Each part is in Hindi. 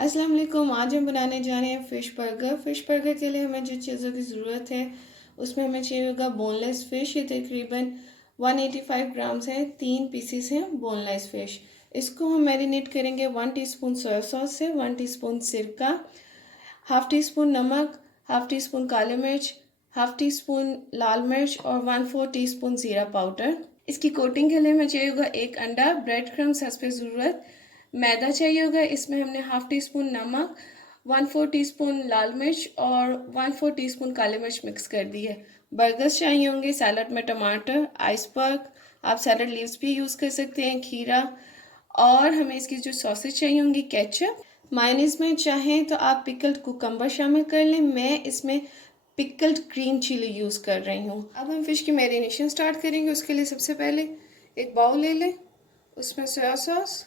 अस्सलाम वालेकुम। आज हम बनाने जा रहे हैं फ़िश बर्गर। फ़िश बर्गर के लिए हमें जिन चीज़ों की ज़रूरत है उसमें हमें चाहिए होगा बोनलेस फ़िश। ये तकरीबन 185 ग्राम्स है, 3 पीसीस हैं बोनलेस फ़िश। इसको हम मैरिनेट करेंगे 1 टीस्पून सोया सॉस से, 1 टीस्पून सिरका, हाफ़ टी स्पून नमक, हाफ़ टी स्पून काली मिर्च, हाफ़ टी स्पून लाल मिर्च और 1/4 टीस्पून ज़ीरा पाउडर। इसकी कोटिंग के लिए हमें चाहिए होगा 1 अंडा, ब्रेड क्रम्स हस्बे ज़रूरत, मैदा चाहिए होगा। इसमें हमने हाफ़ टी स्पून नमक, 1/4 टीस्पून लाल मिर्च और 1/4 टीस्पून काली मिर्च मिक्स कर दी है। बर्गर्स चाहिए होंगे, सैलड में टमाटर, आइसबर्ग, आप सैलड लीव्स भी यूज़ कर सकते हैं, खीरा, और हमें इसकी जो सॉसेज चाहिए होंगी केचप। मायोनीज़ में चाहें तो आप पिकल्ड कुकम्बर शामिल कर लें। मैं इसमें पिकल्ड ग्रीन चिली यूज़ कर रही हूँ। अब हम फ़िश की मैरिनेशन स्टार्ट करेंगे। उसके लिए सबसे पहले एक बाउल ले लें, उसमें सोया सॉस,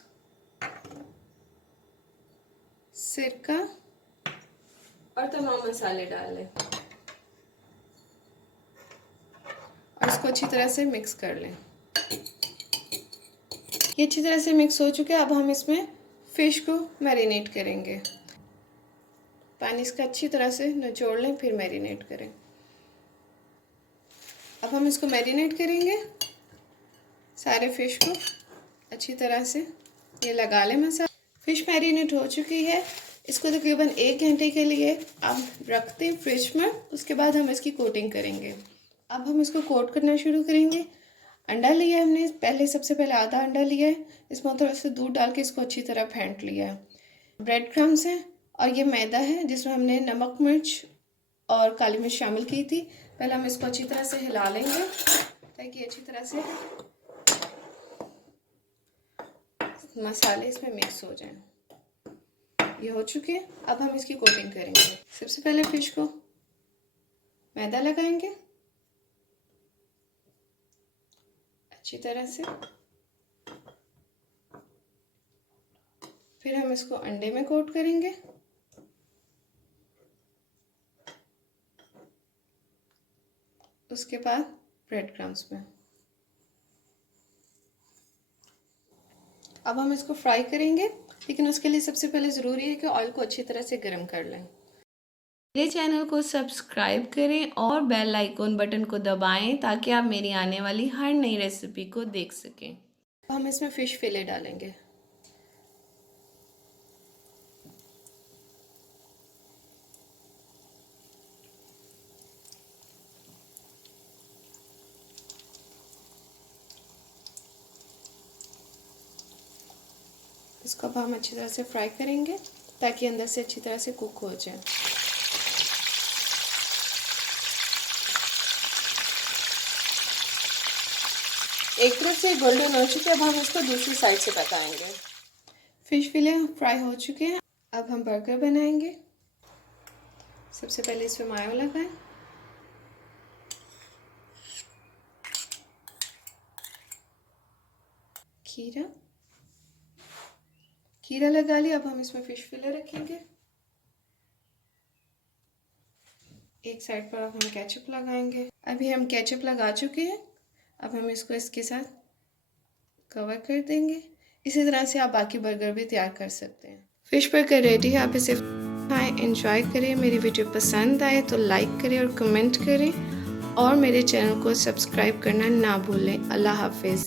सिरका और तमाम मसाले डाल लें और इसको अच्छी तरह से मिक्स कर लें। ये अच्छी तरह से मिक्स हो चुका है। अब हम इसमें फ़िश को मैरिनेट करेंगे। पानी इसका अच्छी तरह से निचोड़ लें, फिर मैरिनेट करें। अब हम इसको मैरिनेट करेंगे, सारे फ़िश को अच्छी तरह से ये लगा लें मसाला। फ़िश मैरिनेट हो चुकी है। इसको तकरीबन 1 घंटे के लिए आप रखते हैं फ्रिज में। उसके बाद हम इसकी कोटिंग करेंगे। अब हम इसको कोट करना शुरू करेंगे। अंडा लिया है हमने, पहले सबसे पहले आधा अंडा लिया है, इसमें थोड़ा सा दूध डाल के इसको अच्छी तरह फेंट लिया है। ब्रेड क्रम्स है और ये मैदा है जिसमें हमने नमक, मिर्च और काली मिर्च शामिल की थी। पहले हम इसको अच्छी तरह से हिला लेंगे ताकि अच्छी तरह से मसाले इसमें मिक्स हो जाएं। ये हो चुके हैं। अब हम इसकी कोटिंग करेंगे। सबसे पहले फ़िश को मैदा लगाएंगे अच्छी तरह से, फिर हम इसको अंडे में कोट करेंगे, उसके बाद ब्रेड क्रम्स में। अब हम इसको फ्राई करेंगे, लेकिन उसके लिए सबसे पहले ज़रूरी है कि ऑयल को अच्छी तरह से गर्म कर लें। मेरे चैनल को सब्सक्राइब करें और बेल आइकन बटन को दबाएं ताकि आप मेरी आने वाली हर नई रेसिपी को देख सकें। हम इसमें फ़िश फिले डालेंगे। इसको अब हम अच्छी तरह से फ्राई करेंगे ताकि अंदर से अच्छी तरह से कुक हो जाए। एक तरफ से गोल्डन हो चुके हैं। अब हम इसको दूसरी साइड से पकाएंगे। फ़िश फिले फ्राई हो चुके हैं। अब हम बर्गर बनाएंगे। सबसे पहले इसमें मायो लगाएं, खीरा लगा लिया। अब हम इसमें फ़िश फिले रखेंगे। एक साइड पर अब हम केचप लगाएंगे। अभी हम केचप लगा चुके हैं। अब हम इसको इसके साथ कवर कर देंगे। इसी तरह से आप बाकी बर्गर भी तैयार कर सकते हैं। फ़िश बर्गर रेडी है। आप इसे खाएं, एंजॉय करें। मेरी वीडियो पसंद आए तो लाइक करें और कमेंट करें और मेरे चैनल को सब्सक्राइब करना ना भूलें। अल्लाह हाफिज़।